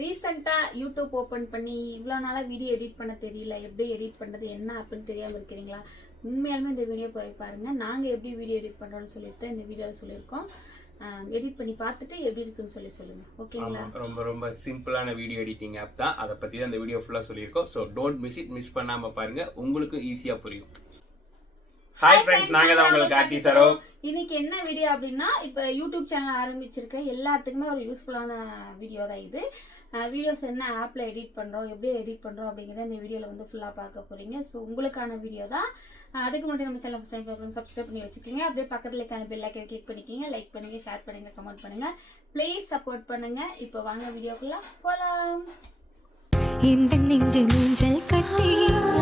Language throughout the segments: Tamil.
ரீசெண்டா யூடியூப் ஓபன் பண்ணி இவ்வளவு நாளா வீடியோ எடிட் பண்ண தெரியல, எப்படி எடிட் பண்றது என்ன அப்படின்னு தெரியாம இருக்கிறீங்களா? உண்மையாலுமே இந்த வீடியோ போய் பாருங்க. நாங்க எப்படி வீடியோ எடிட் பண்றோம்னு சொல்லிட்டு இந்த வீடியோல சொல்லியிருக்கோம். எடிட் பண்ணி பார்த்துட்டு எப்படி இருக்குன்னு சொல்லுங்க. ஓகேங்களா? ரொம்ப ரொம்ப சிம்பிளான வீடியோ எடிட்டிங் ஆப் தான். அதை பத்தி தான் இந்த வீடியோ ஃபுல்லா சொல்லியிருக்கோம். ஸோ டோன்ட் மிஸ் பண்ணாம பாருங்க, உங்களுக்கு ஈஸியா புரியும். ஹாய் ஃப்ரெண்ட்ஸ், நாங்க தான் உங்களுக்கு ஆர்த்தி சரோ. இன்னைக்கு என்ன வீடியோ அப்படின்னா, இப்போ யூடியூப் சேனல் ஆரம்பிச்சிருக்கேன், எல்லாத்துக்குமே ஒரு யூஸ்ஃபுல்லான வீடியோ தான் இது. வீடியோஸ் என்ன ஆப்பில் எடிட் பண்ணுறோம், எப்படி எடிட் பண்ணுறோம் அப்படிங்கிறத இந்த வீடியோவில் வந்து ஃபுல்லாக பார்க்க போகிறீங்க. ஸோ உங்களுக்கான வீடியோ தான். அதுக்கு முன்னாடி நம்ம சேனல் சப்ஸ்கிரைப் பண்ணி வச்சுக்கோங்க. அப்படியே பக்கத்தில் இருக்க பெல் ஐக்கனை கிளிக் பண்ணிக்கோங்க. லைக் பண்ணுங்கள், ஷேர் பண்ணுங்கள், கமெண்ட் பண்ணுங்கள். ப்ளீஸ் சப்போர்ட் பண்ணுங்கள். இப்போ வாங்க வீடியோக்குள்ள போகலாம். இந்த நெஞ்சில் ஊஞ்சல் கட்டி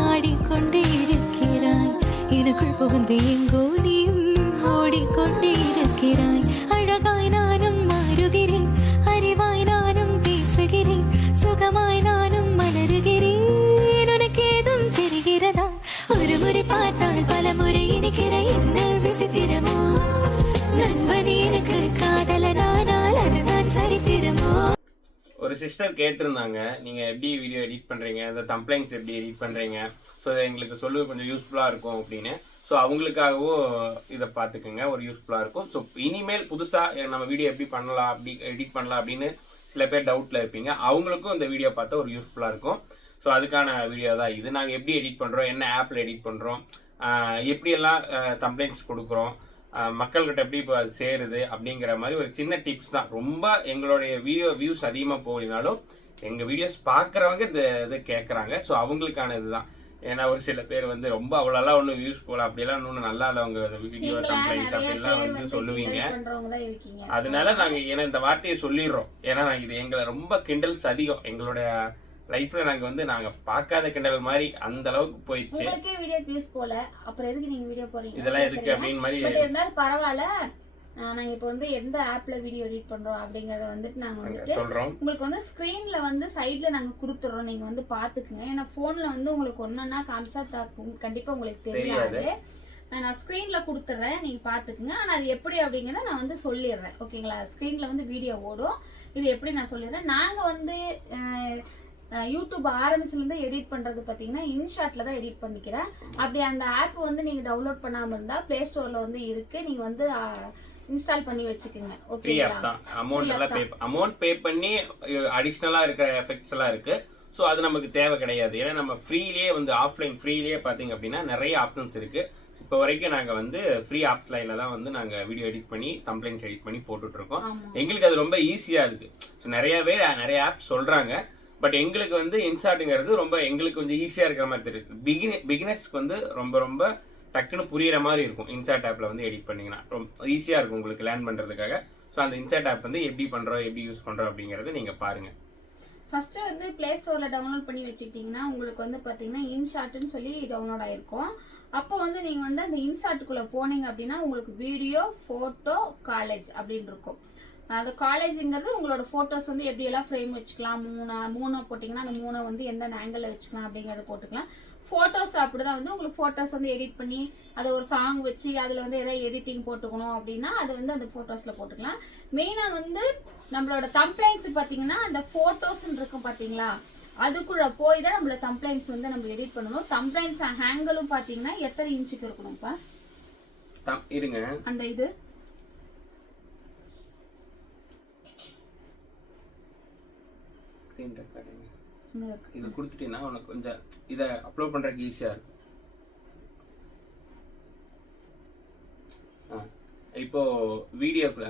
ஆடிக்கொண்டே இருக்கிறாய், எனக்குள் புகுந்து எங்கோ நீயும் ஓடிக்கொண்டே இருக்கிறாய். அழகாய் நானும் மாறுகிறேன், அறிவாய் நானும் பேசுகிறேன், சுகமாய் நானும் மலருகிறேன். உனக்கு ஏதும் தெரிகிறதா? ஒரு முறை பார்த்தால் பல முறை இனிக்கிற என்ன விசித்திரமோ? நண்பன் எனக்கு காதலனானால் அதுதான் சரித்திரமோ? ஒரு சிஸ்டர் கேட்டிருந்தாங்க, நீங்க எப்படி வீடியோ எடிட் பண்றீங்க, இந்த தம்ப்ளைன்ஸ் எப்படி எடிட் பண்றீங்க, ஸோ எங்களுக்கு சொல்ல கொஞ்சம் யூஸ்ஃபுல்லா இருக்கும் அப்படின்னு. ஸோ அவங்களுக்காகவும் இதை பார்த்துக்குங்க, ஒரு யூஸ்ஃபுல்லா இருக்கும். ஸோ இனிமேல் புதுசா நம்ம வீடியோ எப்படி பண்ணலாம், அப்படி எடிட் பண்ணலாம் அப்படின்னு சில பேர் டவுட்ல இருப்பீங்க, அவங்களுக்கும் இந்த வீடியோ பார்த்தா ஒரு யூஸ்ஃபுல்லா இருக்கும். ஸோ அதுக்கான வீடியோ தான் இது. நாங்கள் எப்படி எடிட் பண்றோம், என்ன ஆப்ல எடிட் பண்றோம், எப்படியெல்லாம் தம்ப்ளைன்ஸ் கொடுக்குறோம், மக்கள்கிட்ட எப்படி இப்போ அது சேருது அப்படிங்கிற மாதிரி ஒரு சின்ன டிப்ஸ் தான். ரொம்ப எங்களுடைய வீடியோ வியூஸ் அதிகமாக போகலினாலும் எங்கள் வீடியோஸ் பார்க்குறவங்க இது கேட்குறாங்க. ஸோ அவங்களுக்கான இதுதான். ஏன்னா ஒரு சில பேர் வந்து ரொம்ப அவ்வளோலாம் ஒன்றும் வியூஸ் போகல, அப்படியெல்லாம் ஒன்றும் நல்லா இல்லை அவங்க வீடியோ கம்ப்ளைண்ட்ஸ் அப்படிலாம் வந்து சொல்லுவீங்க. அதனால நாங்கள் ஏன்னா இந்த வார்த்தையை சொல்லிடுறோம். ஏன்னா நாங்கள் இது எங்களை ரொம்ப கிண்டல்ஸ் அதிகம். எங்களுடைய லைஃப்ல நாங்க பார்க்காத கிண்டல் மாதிரி அந்த அளவுக்கு போயிடுச்சு. உங்களுக்கே வீடியோ வியூஸ் போல, அப்புறம் எதுக்கு நீங்க வீடியோ போறீங்க, இதெல்லாம் எதுக்கு அப்படின்னு மாதிரி. பட் இருந்தாலும் பரவாயில்ல. நாங்க இப்போ வந்து எந்த ஆப்ல வீடியோ எடிட் பண்றோம் அப்படிங்கறத வந்துட்டு நாங்க வந்துட்டு சொல்றோம். உங்களுக்கு வந்து ஸ்கிரீன்ல வந்து சைடுல நாங்க கொடுத்துறோம், நீங்க வந்து பாத்துக்குங்க. ஏன்னா போன்ல வந்து உங்களுக்கு ஒன்னொன்னா காமிச்சா கண்டிப்பா உங்களுக்கு தெரியாது. நான் ஸ்கிரீன்ல கொடுத்துறேன், நீங்க பாத்துக்குங்க. ஆனா அது எப்படி அப்படிங்கறத நான் வந்து சொல்லிடுறேன். ஓகேங்களா? ஸ்கிரீன்ல வந்து வீடியோ ஓடும், இது எப்படி நான் சொல்லிடுறேன். நாங்க வந்து யூடியூப் ஆரம்பிச்சுலேருந்து எடிட் பண்ணுறது பார்த்தீங்கன்னா இன்ஷாட்டில் தான் எடிட் பண்ணிக்கிறேன். அப்படி அந்த ஆப் வந்து நீங்கள் டவுன்லோட் பண்ணாமல் இருந்தால் ப்ளே ஸ்டோரில் வந்து இருக்குது, நீங்கள் வந்து இன்ஸ்டால் பண்ணி வச்சுக்கோங்க. ஓகேங்களா? அமௌண்ட் பே பண்ணி அடிஷ்னலாக இருக்கிற எஃபெக்ட்ஸ் எல்லாம் இருக்குது. ஸோ அது நமக்கு தேவை கிடையாது. ஏன்னா நம்ம ஃப்ரீலேயே வந்து ஆஃப்லைன் ஃப்ரீலேயே பார்த்தீங்க அப்படின்னா நிறைய ஆப்ஷன்ஸ் இருக்குது. இப்போ வரைக்கும் நாங்கள் வந்து ஃப்ரீ ஆப்லைனில் தான் வந்து நாங்கள் வீடியோ எடிட் பண்ணி தம்ப்ளைன்ஸ் எடிட் பண்ணி போட்டுட்ருக்கோம். எங்களுக்கு அது ரொம்ப ஈஸியாக இருக்குது. ஸோ நிறைய ஆப் சொல்கிறாங்க, பட் எங்களுக்கு வந்து இன்சார்ட்டுங்கிறது ரொம்ப எங்களுக்கு கொஞ்சம் ஈஸியாக இருக்கிற மாதிரி தெரியுது. பிகினர்ஸ்க்கு வந்து ரொம்ப ரொம்ப டக்குன்னு புரியுற மாதிரி இருக்கும். இன்சார்ட் ஆப்பில் வந்து எடிட் பண்ணிங்கன்னா ரொம்ப ஈஸியாக இருக்கும் உங்களுக்கு லேர்ன் பண்ணுறதுக்காக. ஸோ அந்த இன்சார்ட் ஆப் வந்து எப்படி பண்ணுறோம், எப்படி யூஸ் பண்ணுறோம் அப்படிங்கிறத நீங்கள் பாருங்கள். ஃபர்ஸ்ட் வந்து பிளே ஸ்டோரில் டவுன்லோட் பண்ணி வச்சுக்கிட்டிங்கன்னா உங்களுக்கு வந்து பார்த்தீங்கன்னா இன்ஷாட்டுன்னு சொல்லி டவுன்லோட் ஆகிருக்கும். அப்போ வந்து நீங்கள் வந்து அந்த இன்ஷாட்டுக்குள்ளே போனீங்க அப்படின்னா உங்களுக்கு வீடியோ, ஃபோட்டோ, காலேஜ் அப்படின்னு இருக்கும். அந்த காலேஜுங்கிறது உங்களோட ஃபோட்டோஸ் வந்து எப்படியெல்லாம் ஃப்ரேம் வச்சுக்கலாம், மூணு போட்டிங்கன்னா அந்த மூணை வந்து எந்தெந்த ஆங்கிளில் வச்சுக்கலாம் அப்படிங்கிறத போட்டுக்கலாம். ஃபோட்டோஸ் அப்படி தான் வந்து உங்களுக்கு ஃபோட்டோஸ் வந்து எடிட் பண்ணி அதை ஒரு சாங் வச்சு அதில் வந்து எதாவது எடிட்டிங் போட்டுக்கணும் அப்படின்னா அது வந்து அந்த ஃபோட்டோஸில் போட்டுக்கலாம். மெயினாக வந்து நம்மளோட தம்ப்ளைன்ஸ் பார்த்தீங்கன்னா அந்த ஃபோட்டோஸ்ன்னு இருக்கும் பார்த்தீங்களா, அதுக்குள்ள போய் தான் நம்மளோட தம்ப்ளைன்ஸ் வந்து நம்ம எடிட் பண்ணணும். தம்ப்ளைன்ஸ் ஹேங்கிளும் பார்த்தீங்கன்னா எத்தனை இன்ச்சுக்கு இருக்கணும்ப்பா இருங்க அந்த இது இது கொடுத்துட்டீங்கன்னா உனக்கு கொஞ்சம் இதை அப்லோட் பண்றதுக்கு ஈஸியா இருக்கும். இப்போ வீடியோக்குள்ள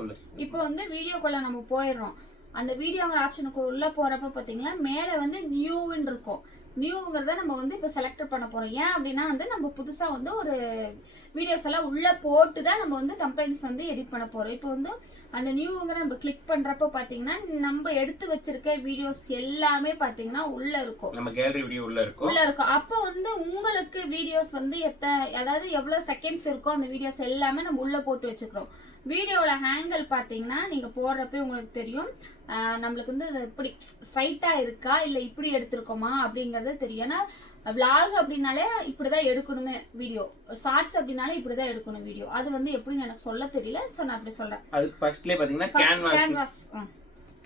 சொல்லு. இப்போ வந்து வீடியோக்குள்ள நம்ம போயிடுறோம். அந்த வீடியோங்கிற ஆப்ஷனுக்கு உள்ள போறப்ப பாத்தீங்கன்னா மேல வந்து நியூன்னு இருக்கும். நியூங்கிறத நம்ம வந்து இப்போ செலக்ட் பண்ண போறோம். ஏன் அப்படின்னா வந்து நம்ம புதுசா வந்து ஒரு வீடியோஸ் எல்லாம் உள்ள போட்டு தான் நம்ம வந்து தம்ப்ளைன்ஸ் வந்து எடிட் பண்ண போறோம். இப்போ வந்து அந்த நியூங்கிற நம்ம கிளிக் பண்றப்ப பாத்தீங்கன்னா நம்ம எடுத்து வச்சிருக்க வீடியோஸ் எல்லாமே பாத்தீங்கன்னா உள்ள இருக்கும். நம்ம கேலரி வீடியோ உள்ள இருக்கும். அப்போ வந்து உங்களுக்கு வீடியோஸ் வந்து அதாவது எவ்வளவு செகண்ட்ஸ் இருக்கோ அந்த வீடியோஸ் எல்லாமே நம்ம உள்ள போட்டு வச்சுக்கிறோம். வீடியோவோட ஹேங்கிள் பார்த்தீங்கன்னா நீங்கள் போடுறப்ப உங்களுக்கு தெரியும் நம்மளுக்கு வந்து இப்படி ஸ்ட்ரைட்டாக இருக்கா இல்லை இப்படி எடுத்திருக்கோமா அப்படிங்கிறது தெரியும். ஏன்னா விளாக் அப்படின்னாலே இப்படிதான் எடுக்கணுமே வீடியோ, ஷார்ட்ஸ் அப்படின்னாலே இப்படிதான் எடுக்கணும் வீடியோ. அது வந்து எப்படின்னு எனக்கு சொல்ல தெரியல, ஸோ நான் அப்படி சொல்றேன். அதுக்கு ஃபர்ஸ்ட்லேயே பார்த்தீங்கன்னா கேன்வாஸ்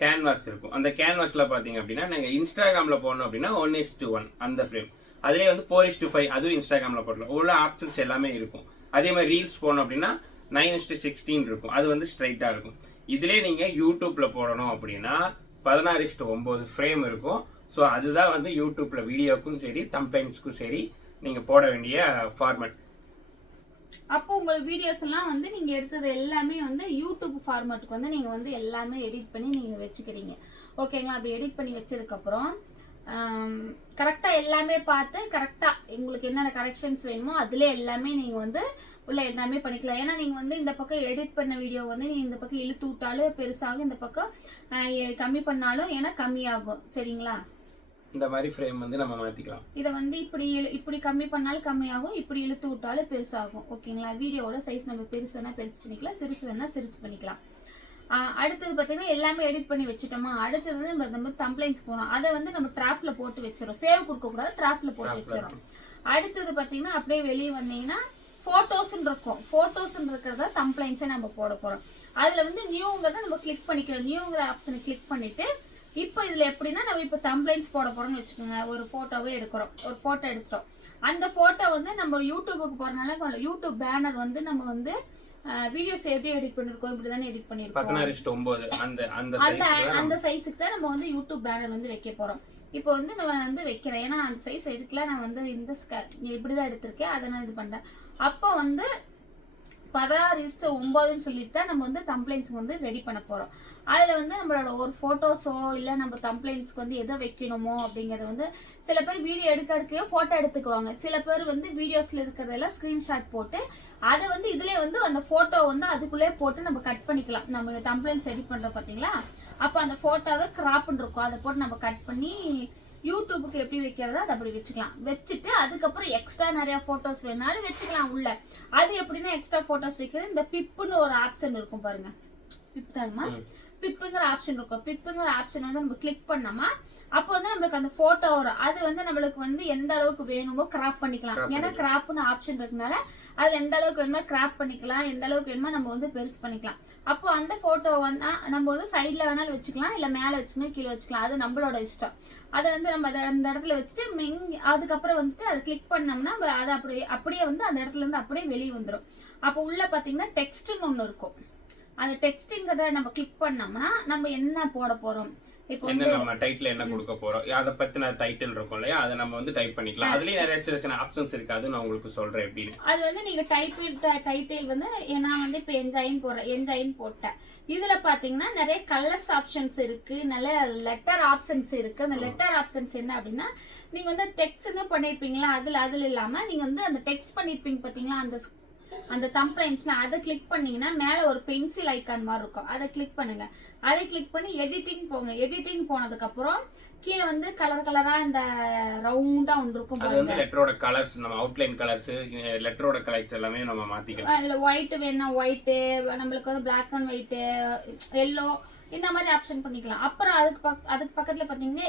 கேன்வாஸ் இருக்கும். அந்த கேன்வாஸ்ல பாத்தீங்க அப்படின்னா நாங்க இன்ஸ்டாகிராம்ல போடணும் அப்படின்னா 1:1 அந்த ஃப்ரேம். அதுலேயே வந்து 4:5 அதுவும் இன்ஸ்டாகிராம்ல போடலாம். உள்ள ஆப்ஷன்ஸ் எல்லாமே இருக்கும். அதே மாதிரி ரீல்ஸ் போடணும் அப்படின்னா 9:16 இருக்கும். அது வந்து ஸ்ட்ரைட்டா இருக்கும். இதுலேயே நீங்க யூடியூப்ல போடணும் அப்படின்னா 16:9 ஃப்ரேம் இருக்கும். ஸோ அதுதான் வந்து யூடியூப்ல வீடியோக்கும் சரி தம்ப்ளைன்ஸ்க்கும் சரி நீங்க போட வேண்டிய ஃபார்மேட். அப்போ உங்கள் வீடியோஸ் எல்லாம் வந்து நீங்க எடுத்தது எல்லாமே வந்து யூடியூப் ஃபார்மேட்டுக்கு வந்து நீங்க வந்து எல்லாமே எடிட் பண்ணி நீங்க வச்சுக்கிறீங்க. ஓகேங்களா? அப்படி எடிட் பண்ணி வச்சதுக்கு அப்புறம் கரெக்டா எல்லாமே பார்த்து கரெக்டா உங்களுக்கு என்னென்ன கரெக்ஷன்ஸ் வேணுமோ அதுல எல்லாமே நீங்க வந்து உள்ள எல்லாமே பண்ணிக்கலாம். ஏன்னா நீங்க வந்து இந்த பக்கம் எடிட் பண்ண வீடியோ வந்து நீங்க இந்த பக்கம் இழுத்து விட்டாலும் பெருசாகும், இந்த பக்கம் கம்மி பண்ணாலும் ஏன்னா கம்மியாகும். சரிங்களா? இந்த மாதிரி ஃப்ரேம் வந்து நம்ம மாத்திக்கலாம். இதை வந்து இப்படி கம்மி பண்ணாலும் கம்மியாகும், இப்படி இழுத்து விட்டாலும் பெருசாகும். ஓகேங்களா? வீடியோவோட சைஸ் நம்ம பெருசு வேணா பெருசு பண்ணிக்கலாம், சிறுசு வேணா சிறுசு பண்ணிக்கலாம். அடுத்தது பார்த்தீங்கன்னா எல்லாமே எடிட் பண்ணி வச்சுட்டோமா, அடுத்தது வந்து நம்ம தம்ப்ளைன்ஸ் போனோம். அதை வந்து நம்ம டிராஃப்ட்ல போட்டு வச்சிடறோம். சேவ் கொடுக்க கூடாது, டிராஃப்ட்ல போட்டு வச்சிடறோம். அடுத்தது பார்த்தீங்கன்னா அப்படியே வெளியே வந்தீங்கன்னா போட்டோஸ்ன்னு இருக்கும். போட்டோஸ்ன்னு இருக்கிறத தம்ப்ளைன்ஸை நம்ம போட போறோம். அதுல வந்து நியூங்கிறத நம்ம கிளிக் பண்ணிக்கிறோம். நியூங்கிற ஆப்ஷனை கிளிக் பண்ணிட்டு இப்போ இதுல எப்படின்னா நம்ம இப்போ தம்ப்ளைன்ஸ் போட போறோம்னு வச்சுக்கோங்க. ஒரு போட்டோவே எடுக்கிறோம், ஒரு போட்டோ எடுத்துறோம். அந்த போட்டோ வந்து நம்ம யூடியூபுக்கு போறதுனால யூடியூப் பேனர் வந்து நம்ம வந்து வீடியோஸ் எப்படி எடிட் பண்ணிருக்கோம், இப்படிதானே எடிட் பண்ணிருக்கோம். 16:9 அந்த சைஸுக்கு தான் நம்ம வந்து யூடியூப் பேனர் வந்து வைக்க போறோம். இப்போ வந்து நான் வந்து வைக்கிறேன். ஏன்னா அந்த சைஸ் எடுக்கல, நான் வந்து இந்த இப்படிதான் எடுத்திருக்கேன், அதை நான் இது பண்றேன். அப்போ வந்து 16:9 சொல்லிட்டு தான் நம்ம வந்து தம்ப்ளைன்ஸ் வந்து ரெடி பண்ண போறோம். அதுல வந்து நம்மளோட ஒரு போட்டோஸோ இல்ல நம்ம தம்ப்ளைன்ஸ்க்கு வந்து எதை வைக்கணுமோ அப்படிங்கறது வந்து சில பேர் வீடியோ எடுக்க போட்டோ எடுத்துக்குவாங்க. சில பேர் வந்து வீடியோஸ்ல இருக்கிறதெல்லாம் ஸ்கிரீன்ஷாட் போட்டு அதை வந்து இதுலயே வந்து அந்த போட்டோ வந்து அதுக்குள்ளே போட்டு நம்ம கட் பண்ணிக்கலாம். நம்ம தம்ப்ளைன்ஸ் எடிட் பண்றோம் பாத்தீங்களா, அப்ப அந்த போட்டோவை கிராப்னு இருக்கும், அதை போட்டு நம்ம கட் பண்ணி யூடியூபுக்கு எப்படி வைக்கிறதோ அதை அப்படி வச்சுக்கலாம். வச்சுட்டு அதுக்கப்புறம் எக்ஸ்ட்ரா நிறைய போட்டோஸ் வேணாலும் வச்சுக்கலாம் உள்ள. அது எப்படின்னா எக்ஸ்ட்ரா போட்டோஸ் வைக்கிறது இந்த பிப்புன்னு ஒரு ஆப்ஷன் இருக்கும் பாருங்க. பிப் தாங்கம்மா, பிப்புங்கிற ஆப்ஷன் இருக்கும். பிப்புங்கிற ஆப்ஷன் வந்து நம்ம கிளிக் பண்ணோமா அப்போ வந்து நம்மளுக்கு அந்த போட்டோ வரும். அது வந்து நம்மளுக்கு வந்து எந்த அளவுக்கு வேணுமோ கிராப் பண்ணிக்கலாம். ஏன்னா கிராப்னு ஆப்ஷன் இருக்கனால அதுல எந்த அளவுக்கு வேணுமோ கிராப் பண்ணிக்கலாம், எந்த அளவுக்கு வேணுமோ நம்ம வந்து பெருசு பண்ணிக்கலாம். அப்போ அந்த போட்டோ வந்து நம்ம வந்து சைட்ல வேணாலும் வச்சுக்கலாம், இல்ல மேல வச்சுக்கணும், கீழே வச்சுக்கலாம், அது நம்மளோட இஷ்டம். அதை வந்து நம்ம அந்த இடத்துல வச்சுட்டு அதுக்கப்புறம் வந்துட்டு அதை கிளிக் பண்ணோம்னா அதை அப்படியே வந்து அந்த இடத்துல இருந்து அப்படியே வெளியே வந்துடும். அப்போ உள்ள பாத்தீங்கன்னா டெக்ஸ்ட்னு ஒண்ணு இருக்கும். அந்த டெக்ஸ்ட்ங்கிறத நம்ம கிளிக் பண்ணோம்னா நம்ம என்ன போட போறோம், இப்போ வந்து நம்ம டைட்டில் என்ன கொடுக்க போறோம், அத பத்தின டைட்டில் இருக்கும் இல்லையா, அதை நம்ம வந்து டைப் பண்ணிக்கலாம். அதுலயே நிறைய சின்ன சின்ன ஆப்ஷன்ஸ் இருக்கு, அது நான் உங்களுக்கு சொல்றேன் எப்படின்னு. அது வந்து நீங்க டைட்டில் வந்து நான் வந்து இப்போ என்ஜாயின் போட்டேன். இதுல பாத்தீங்கன்னா நிறைய கலர்ஸ் ஆப்ஷன்ஸ் இருக்கு, நிறைய லெட்டர் ஆப்ஷன்ஸ் இருக்கு. அந்த லெட்டர் ஆப்ஷன்ஸ் என்ன அப்படின்னா நீங்க வந்து டெக்ஸ்ட்னு பண்ணிருப்பீங்களா, அதுல இல்லாம நீங்க வந்து அந்த டெக்ஸ்ட் பண்ணிருப்பீங்க பாத்தீங்களா, அந்த தம்ப்ளைன்ஸ்னா அதை கிளிக் பண்ணீங்கன்னா மேல ஒரு பென்சில் ஐக்கான் மாதிரி இருக்கும், அதை கிளிக் பண்ணுங்க. அதை கிளிக் பண்ணி எடிட்டிங் போங்க. எடிட்டிங் போனதுக்கு அப்புறம் கீழே வந்து கலரா இந்த ரவுண்டா ஒன்று இருக்கும் அது வந்து லெட்டரோட கலர்ஸ், நம்ம அவுட்லைன் கலர்ஸ், லெட்டரோட கலர்ஸ் எல்லாமே நம்ம மாத்திக்கலாம். அதுல ஒயிட் வேணா ஒயிட், நம்மளுக்கு வந்து பிளாக் அண்ட் ஒயிட், எல்லோ, இந்த மாதிரி ஆப்ஷன் பண்ணிக்கலாம். அப்புறம் அதுக்கு பக்கத்துல பாத்தீங்கன்னா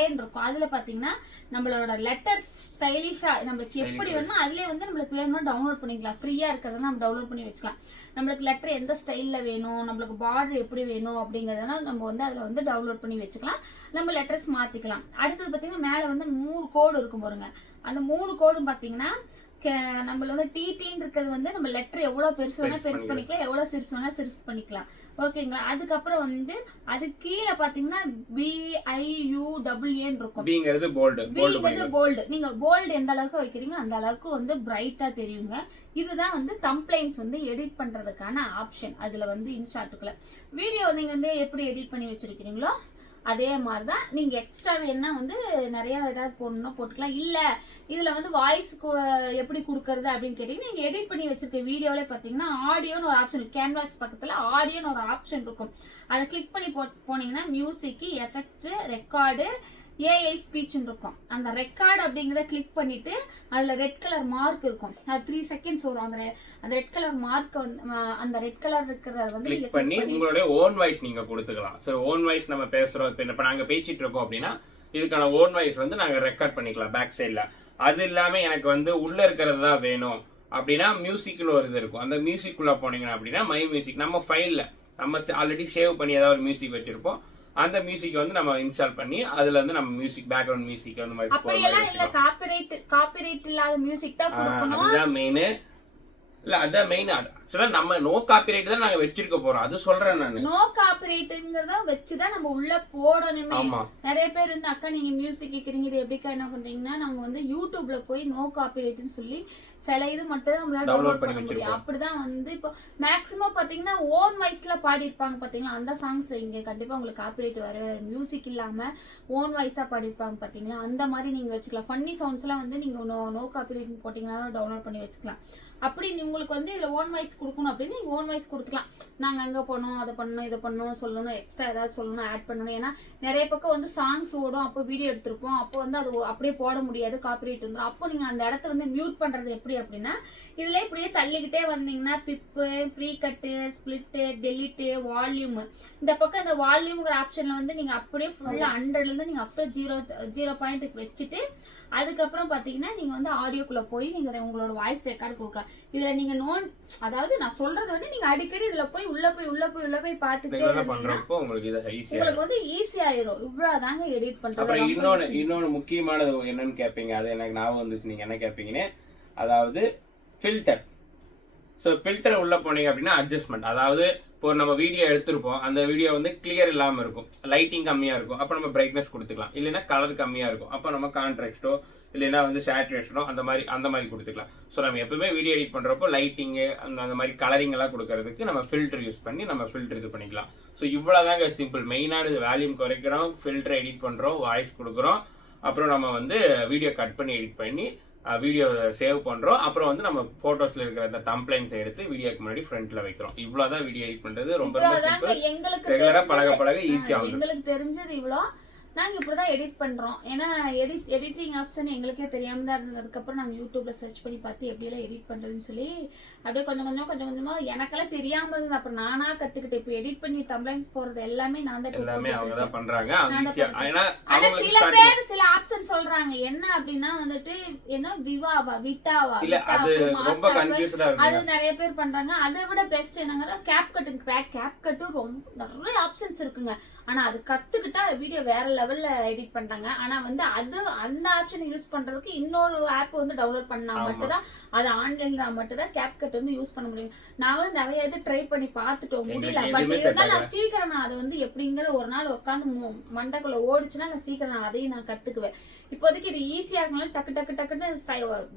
ஏன்னு இருக்கும். அதுல பாத்தீங்கன்னா நம்மளோட லெட்டர் ஸ்டைலிஷா நம்மளுக்கு எப்படி வேணுமோ அதுலயே வந்து நம்மளுக்கு வேணும்னா டவுன்லோட் பண்ணிக்கலாம். ஃப்ரீயா இருக்கிறத நம்ம டவுன்லோட் பண்ணி வச்சுக்கலாம். நம்மளுக்கு லெட்டர் எந்த ஸ்டைல்ல வேணும், நம்மளுக்கு பார்டர் எப்படி வேணும் அப்படிங்கறதெல்லாம் நம்ம வந்து அதுல வந்து டவுன்லோட் பண்ணி வச்சுக்கலாம். நம்ம லெட்டர்ஸ் மாத்திக்கலாம். அடுத்தது பாத்தீங்கன்னா மேல வந்து 3 கோடு இருக்கும் பாருங்க. அந்த 3 கோடும் பாத்தீங்கன்னா நம்மள வந்து டிடின்னு இருக்கிறது வந்து நம்ம லெட்டர் எவ்வளவு பெருசு வேணா பெருசு பண்ணிக்கலாம், எவ்வளவு சிறுசு வேணா சிறுசு பண்ணிக்கலாம். ஓகேங்களா? அதுக்கப்புறம் வந்து அது கீழே பாத்தீங்கன்னா BIUAAன்னு இருக்கும். பிங்கிறது போல்டு. நீங்க போல்டு எந்த அளவுக்கு வைக்கிறீங்க அந்த அளவுக்கு வந்து பிரைட்டா தெரியுங்க. இதுதான் வந்து தம்ப்ளைன்ஸ் வந்து எடிட் பண்றதுக்கான ஆப்ஷன். அதுல வந்து இன்ஸ்டாட்டுக்குள்ள வீடியோ நீங்க வந்து எப்படி எடிட் பண்ணி வச்சிருக்கீங்களோ அதே மாதிரிதான் நீங்க எக்ஸ்ட்ரா வேணா வந்து நிறைய ஏதாவது போடணும்னா போட்டுக்கலாம். இல்ல இதுல வந்து வாய்ஸ் எப்படி கொடுக்கறது அப்படின்னு கேட்டீங்கன்னா நீங்க எடிட் பண்ணி வச்சிருக்க வீடியோல பாத்தீங்கன்னா ஆடியோன்னு ஒரு ஆப்ஷன், கேன்வாஸ் பக்கத்துல ஆடியோன்னு ஒரு ஆப்ஷன் இருக்கும். அதை கிளிக் பண்ணி போனீங்கன்னா மியூசிக், எஃபெக்ட், ரெக்கார்டு, ஏஐ ஸ்பீச்னு இருக்கும். அந்த ரெக்கார்டு அப்படிங்கிறத கிளிக் பண்ணிட்டு அதுல ரெட் கலர் மார்க் இருக்கும். அது 3 செகண்ட்ஸ் வரும். அந்த ரெட் கலர் மார்க் வந்து அந்த ரெட் கலர் இருக்கிறத வந்து கிளிக் பண்ணி உங்களுடைய ஓன் வாய்ஸ் நீங்க கொடுத்துக்கலாம். சோ ஓன் வாய்ஸ் நம்ம பேசுறோம், இப்ப நாங்க பேசிட்டு இருக்கோம் அப்படின்னா இதுக்கான ஓன் வாய்ஸ் வந்து நாங்க ரெக்கார்ட் பண்ணிக்கலாம் பேக் சைட்ல. அது இல்லாம எனக்கு வந்து உள்ள இருக்கிறது தான் வேணும் அப்படின்னா மியூசிக்னு ஒரு இது இருக்கும். அந்த மியூசிக் உள்ள போனீங்கன்னா அப்படின்னா மை மியூசிக் நம்ம ஃபைல்ல நம்ம ஆல்ரெடி சேவ் பண்ணி ஏதாவது ஒரு மியூசிக் வச்சிருப்போம், அந்த மியூசிக் வந்து நம்ம இன்ஸ்டால் பண்ணி அதுல இருந்து நம்ம மியூசிக் பேக்ரவுண்ட் மியூசிக் அந்த மாதிரி அப்படியெல்லாம் இல்ல, காப்பிரைட் இல்லாத மியூசிக் தான் கொடுக்கணும். அதுதான் மெயின். இல்ல அதான் மெயின். ஆக்சுவலா நம்ம நோ காப்பிரைட் தான் நாங்க வச்சிருக்க போறோம், அது சொல்றேன் நான். நோ காப்பிரைட்ங்கறத வச்சுதான் நம்ம உள்ள போடணுமே. நிறைய பேர் வந்து அக்கா நீங்க மியூசிக் கேக்குறீங்க, இது எப்படிக்கா என்ன பண்றீங்கன்னா, நாங்க வந்து யூடியூப்ல போய் நோ காப்பிரைட்னு சொல்லி சில இது மட்டும் தான் நம்மளால டவுன்லோட் பண்ண முடியும். அப்படிதான் வந்து இப்போ மேக்ஸிமம் பாத்தீங்கன்னா ஓன் வாய்ஸ்ல பாடி இருப்பாங்க பாத்தீங்களா, அந்த சாங்ஸ் இங்க கண்டிப்பா உங்களுக்கு காப்பிரைட் வர மியூசிக் இல்லாம ஓன் வாய்ஸா பாடி இருப்பாங்க பாத்தீங்களா, அந்த மாதிரி நீங்க வச்சுக்கலாம். ஃபன்னி சவுண்ட்ஸ் எல்லாம் வந்து நீங்க நோ காப்பிரைட் போட்டீங்கன்னா டவுன்லோட் பண்ணி வச்சுக்கலாம். அப்படி உங்களுக்கு வந்து இதுல ஓன் வாய்ஸ் கொடுக்கணும் அப்படின்னு நீங்க ஓன் வாய்ஸ் கொடுத்துக்கலாம். நாங்க அங்க போனோம், அதை பண்ணணும், இதை பண்ணணும் சொல்லணும், எக்ஸ்ட்ரா ஏதாவது சொல்லணும், ஆட் பண்ணணும். ஏன்னா நிறைய பக்கம் வந்து சாங்ஸ் ஓடும், அப்போ வீடியோ எடுத்திருப்போம், அப்போ வந்து அது அப்படியே போட முடியாது, காப்பிரைட் வந்துடும். அப்போ நீங்க அந்த இடத்த வந்து மியூட் பண்றது எப்படி அப்படின்னா, இதுல இப்படியே தள்ளிக்கிட்டே வந்தீங்கன்னா பிப்பு, ப்ரீ கட்டு, ஸ்பிளிட்டு, டெலிட்டு, வால்யூம், இந்த பக்கம் இந்த வால்யூம்ங்கிற ஆப்ஷன்ல வந்து நீங்க அப்படியே ஃபுல்லா 100ல இருந்து நீங்க அப்படியே 0 வச்சுட்டு அதுக்கப்புறம் பாத்தீங்கன்னா நீங்க வந்து ஆடியோக்குள்ள போய் நீங்க உங்களோட வாய்ஸ் ரெக்கார்டு கொடுக்கலாம். இதுல நீங்க அதாவது நான் சொல்றது வந்து நீங்க அடிக்கடி இதுல போய் உள்ள போய் பாத்துட்டே பண்றப்போ உங்களுக்கு வந்து ஈஸி ஆயிரும். இவ்வளவுதாங்க எடிட் பண்றது. அப்புறம் இன்னொன்னு முக்கியமானது என்னன்னு கேட்பீங்க, அது எனக்கு ஞாபகம் வந்துச்சு, நீங்க என்ன கேட்பீங்கன்னு, அதாவது ஃபில்டர். ஸோ ஃபில்டர் உள்ள போனீங்க அப்படின்னா அட்ஜஸ்ட்மெண்ட், அதாவது இப்போ நம்ம வீடியோ எடுத்திருப்போம், அந்த வீடியோ வந்து கிளியர் இல்லாமல் இருக்கும், லைட்டிங் கம்மியாக இருக்கும், அப்போ நம்ம பிரைட்னஸ் கொடுத்துக்கலாம். இல்லைன்னா கலர் கம்மியாக இருக்கும், அப்போ நம்ம கான்ட்ராஸ்டோ இல்லைன்னா வந்து சேச்சுரேஷனோ அந்த மாதிரி கொடுத்துக்கலாம். ஸோ நம்ம எப்பவுமே வீடியோ எடிட் பண்ணுறப்போ லைட்டிங்கு அந்த மாதிரி கலரிங் எல்லாம் கொடுக்கறதுக்கு நம்ம ஃபில்டர் யூஸ் பண்ணி நம்ம ஃபில்டர் இது பண்ணிக்கலாம். ஸோ இவ்வளோதாங்க சிம்பிள். மெயினானது வால்யூம் குறைக்கிறோம், ஃபில்டர் எடிட் பண்ணுறோம், வாய்ஸ் கொடுக்குறோம், அப்புறம் நம்ம வந்து வீடியோ கட் பண்ணி எடிட் பண்ணி வீடியோ சேவ் பண்றோம், அப்புறம் வந்து நம்ம போட்டோஸ்ல இருக்கிற அந்த தம்ப்ளைன்ஸ் எடுத்து வீடியோக்கு முன்னாடி ஃப்ரண்ட்ல வைக்கிறோம். இவ்வளவுதான் வீடியோ எடிட் பண்றது. ரொம்ப சிம்பிள். ரெகுலரா பழக ஈஸியா வந்து எங்களுக்கு தெரிஞ்சது இவ்வளோ. நாங்கள் இப்படி தான் எடிட் பண்ணுறோம். ஏன்னா எடிட்டிங் ஆப்ஷன் எங்களுக்கே தெரியாமல் தான் இருந்தது. அதுக்கப்புறம் நாங்கள் யூடியூப்ல சர்ச் பண்ணி பார்த்து எப்படியெல்லாம் எடிட் பண்ணுறதுன்னு சொல்லி அப்படியே கொஞ்சம் கொஞ்சமாக எனக்கெல்லாம் தெரியாமல் இருந்தது. அப்புறம் நானாக கற்றுக்கிட்டேன். இப்போ எடிட் பண்ணி தம்ப்ளைன்ஸ் போடுறது எல்லாமே நான் தான் பண்றாங்க. ஆனால் சில பேர் சில ஆப்ஷன் சொல்றாங்க என்ன அப்படின்னா வந்துட்டு என்ன விட்டாவா அது நிறைய பேர் பண்றாங்க. அதை விட பெஸ்ட் என்னங்கிற கேப் கட்டு ரொம்ப நிறைய ஆப்ஷன்ஸ் இருக்குங்க. ஆனா அது கத்துக்கிட்டா வீடியோ வேற லெவல்ல எடிட் பண்றாங்க. ஆனா வந்து அந்த ஆப்ஷன் யூஸ் பண்றதுக்கு இன்னொரு ஆப் வந்து டவுன்லோட் பண்ணா மட்டும்தான், அது ஆன்லைன்ல மட்டும்தான் கேப்கட் வந்து யூஸ் பண்ண முடியும். நானும் நிறைய இது ட்ரை பண்ணி பார்த்துட்டோம், முடியல. பட் இருந்தாலும் நான் சீக்கிரம் அது வந்து எப்படிங்கிற ஒரு நாள் உட்காந்து மண்டக்குள்ள ஓடிச்சுன்னா நான் சீக்கிரம் அதையும் நான் கத்துக்குவேன். இப்போதைக்கு இது ஈஸியா இருக்கனால டக்குன்னு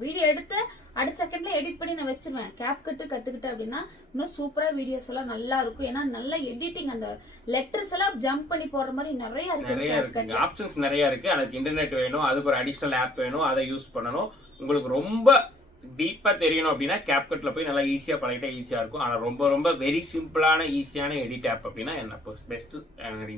வீடியோ எடுத்து அடுத்த செகண்ட்ல எடிட் பண்ணி நான் வச்சிருவேன். கேப்கட்டு கத்துக்கிட்டேன் அப்படின்னா இன்னும் சூப்பரா வீடியோஸ் எல்லாம் நல்லா இருக்கும். ஏன்னா நல்ல எடிட்டிங், அந்த லெட்டர்ஸ் எல்லாம் ஜம்ப் பண்ணி போடுற மாதிரி நிறைய இருக்கு, ஆப்ஷன்ஸ் நிறைய இருக்கு. அதுக்கு இன்டர்நெட் வேணும், அதுக்கு ஒரு அடிஷனல் ஆப் வேணும், அதை யூஸ் பண்ணணும். உங்களுக்கு ரொம்ப டீப்பா தெரியணும் அப்படின்னா கேப்கட்ல போய் நல்லா ஈஸியா பழகிட்டா ஈஸியா இருக்கும். ஆனா ரொம்ப ரொம்ப வெரி சிம்பிளான ஈஸியான எடிட் ஆப் அப்படின்னா என்ன பெஸ்ட்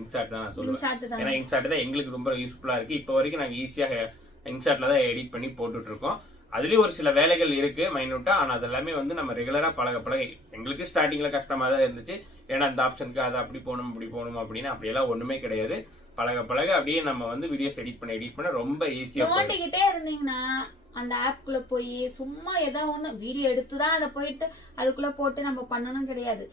இன்சார்ட் தான் நான் சொல்லுவேன். ஏன்னா இன்சார்ட் தான் எங்களுக்கு ரொம்ப யூஸ்ஃபுல்லா இருக்கு. இப்போ வரைக்கும் நாங்க ஈஸியாக இன்சார்ட்ல தான் எடிட் பண்ணி போட்டுட்டு இருக்கோம். அதுலயும் ஒரு சில வேலைகள் இருக்கு மைனூட்டா, ஆனா அது எல்லாமே வந்து நம்ம ரெகுலரா பழக எங்களுக்கு ஸ்டார்டிங்ல கஷ்டமா தான் இருந்துச்சு. ஏன்னா அந்த ஆப்ஷனுக்கு அதை அப்படி போகணும் இப்படி போகணும் அப்படின்னு அப்படியெல்லாம் ஒண்ணுமே கிடையாது. பழக அப்படியே நம்ம வந்து வீடியோஸ் எடிட் பண்ண ரொம்ப ஈஸியா நோண்டிக்கிட்டே இருந்தீங்கன்னா அந்த ஆப்குள்ள போய் சும்மா ஏதாவது ஒண்ணு வீடியோ எடுத்துதான் அதை போயிட்டு அதுக்குள்ள போட்டு நம்ம பண்ணணும் கிடையாது.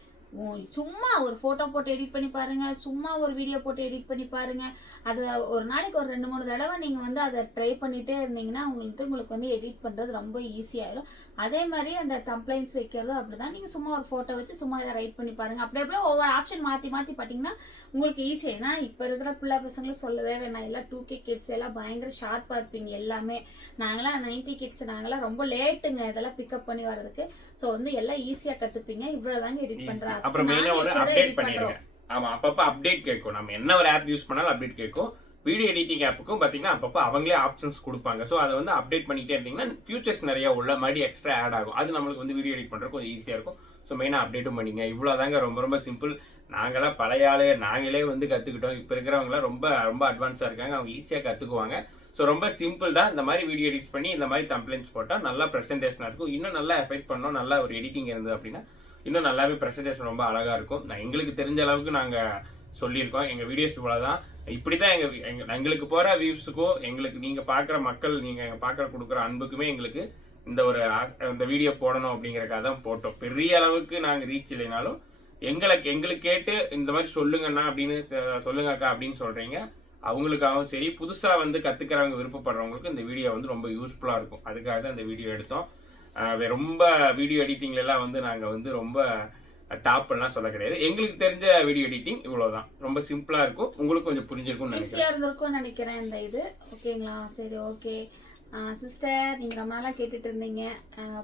சும்மா ஒரு போட்டோ போட்டு எடிட் பண்ணி பாருங்க, சும்மா ஒரு வீடியோ போட்டு எடிட் பண்ணி பாருங்க. அது ஒரு நாளைக்கு ஒரு 2-3 தடவை நீங்க வந்து அதை ட்ரை பண்ணிட்டே இருந்தீங்கன்னா உங்களுக்கு வந்து எடிட் பண்றது ரொம்ப ஈஸியாயிரும். அதே மாதிரி அந்த கம்ப்ளைண்ட்ஸ் வைக்கிறதும் அப்படிதான். நீங்க சும்மா ஒரு போட்டோ வச்சு சும்மா இதை ரைட் பண்ணி பாருங்க. அப்படியே ஒவ்வொரு ஆப்ஷன் மாத்தி பாத்தீங்கன்னா உங்களுக்கு ஈஸி. ஏன்னா இப்ப இருக்கிற பிள்ளை பசங்களும் சொல்லவே வேணாம், எல்லாம் 2K கிட்ஸ் எல்லாம் பயங்கர ஷார்ப்பா இருப்பீங்க எல்லாமே. நாங்களாம் 90 கிட்ஸ், நாங்களாம் ரொம்ப லேட்டுங்க இதெல்லாம் பிக்கப் பண்ணி வர்றதுக்கு. ஸோ வந்து எல்லாம் ஈஸியா கத்துப்பீங்க. இவ்வளவுதாங்க எடிட் பண்றாங்க. அப்புறம் மெயினா ஒரு அப்டேட் பண்ணிருங்க. ஆமா, அப்பப்ப அப்டேட் கேட்கும். நம்ம என்ன ஒரு ஆப் யூஸ் பண்ணாலும் அப்டேட் கேட்கும். வீடியோ எடிட்டிங் ஆப்புக்கும் பாத்தீங்கன்னா அப்பப்போ அவங்களே ஆப்ஷன்ஸ் கொடுப்பாங்க. ஸோ அதை வந்து அப்டேட் பண்ணிட்டே இருந்தீங்கன்னா ஃபியூச்சர்ஸ் நிறைய உள்ள மறுபடியும் எக்ஸ்ட்ரா ஆட் ஆகும். அது நம்மளுக்கு வந்து வீடியோ எடிட் பண்றதுக்கு கொஞ்சம் ஈஸியா இருக்கும். ஸோ மெயினாக அப்டேட்டும் பண்ணிங்க. இவ்வளோதாங்க, ரொம்ப ரொம்ப சிம்பிள். நாங்களாம் பழைய ஆளு, நாங்களே வந்து கற்றுக்கிட்டோம். இப்போ இருக்கிறவங்களாம் ரொம்ப ரொம்ப அட்வான்ஸாக இருக்காங்க, அவங்க ஈஸியாக கற்றுக்குவாங்க. ஸோ ரொம்ப சிம்பிள் தான். இந்த மாதிரி வீடியோ எடிட் பண்ணி இந்த மாதிரி கம்ப்ளைண்ட்ஸ் போட்டால் நல்லா ப்ரெசன்டேஷனாக இருக்கும். இன்னும் நல்லா எஃபெக்ட் பண்ணோம், நல்லா ஒரு எடிட்டிங் இருந்தது அப்படின்னா இன்னும் நல்லாவே ப்ரெசன்டேஷன் ரொம்ப அழகாக இருக்கும். எங்களுக்கு தெரிஞ்ச அளவுக்கு நாங்கள் சொல்லியிருக்கோம். எங்கள் வீடியோஸ் இவ்வளோதான். இப்படி தான் எங்களுக்கு போகிற வியூஸுக்கும் எங்களுக்கு நீங்கள் பார்க்குற மக்கள், நீங்கள் பார்க்குற கொடுக்குற அன்புக்குமே எங்களுக்கு இந்த வீடியோ போடணும் அப்படிங்கிறக்காக தான் போட்டோம். பெரிய அளவுக்கு நாங்கள் ரீச் இல்லைனாலும் எங்களுக்கு கேட்டு இந்த மாதிரி சொல்லுங்கண்ணா அப்படின்னு சொல்லுங்கக்கா அப்படின்னு சொல்றீங்க. அவங்களுக்காகவும் சரி, புதுசாக வந்து கற்றுக்கிறவங்க விருப்பப்படுறவங்களுக்கு இந்த வீடியோ வந்து ரொம்ப யூஸ்ஃபுல்லாக இருக்கும். அதுக்காக தான் இந்த வீடியோ எடுத்தோம். ரொம்ப வீடியோ எடிட்டிங்லாம் வந்து நாங்கள் வந்து ரொம்ப டாப்லாம் சொல்ல கிடையாது. எங்களுக்கு தெரிஞ்ச வீடியோ எடிட்டிங் இவ்வளோதான். ரொம்ப சிம்பிளாக இருக்கும். உங்களுக்கு கொஞ்சம் புரிஞ்சிருக்கும்னு நினைக்கிறேன். ஈஸியாக இருந்திருக்கும்னு நினைக்கிறேன் இந்த இது. ஓகேங்களா? சரி, ஓகே சிஸ்டர், நீங்கள் ரொம்ப நாளாக கேட்டுட்டு இருந்தீங்க,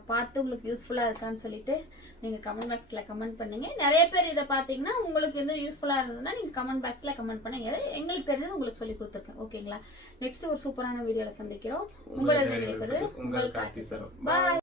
பார்த்து உங்களுக்கு யூஸ்ஃபுல்லாக இருக்கான்னு சொல்லிட்டு நீங்கள் கமெண்ட் பாக்ஸில் கமெண்ட் பண்ணுங்க. நிறைய பேர் இதை பார்த்தீங்கன்னா உங்களுக்கு எதுவும் யூஸ்ஃபுல்லாக இருந்ததுன்னா நீங்கள் கமெண்ட் பாக்ஸில் கமெண்ட் பண்ணுங்க. எங்களுக்கு தெரிஞ்சது உங்களுக்கு சொல்லி கொடுத்துருக்கேன். ஓகேங்களா? நெக்ஸ்ட் ஒரு சூப்பரான வீடியோவில் சந்திக்கிறோம். உங்களது விடைபெறுவது உங்கள் கார்த்தி சரோ. பாய்.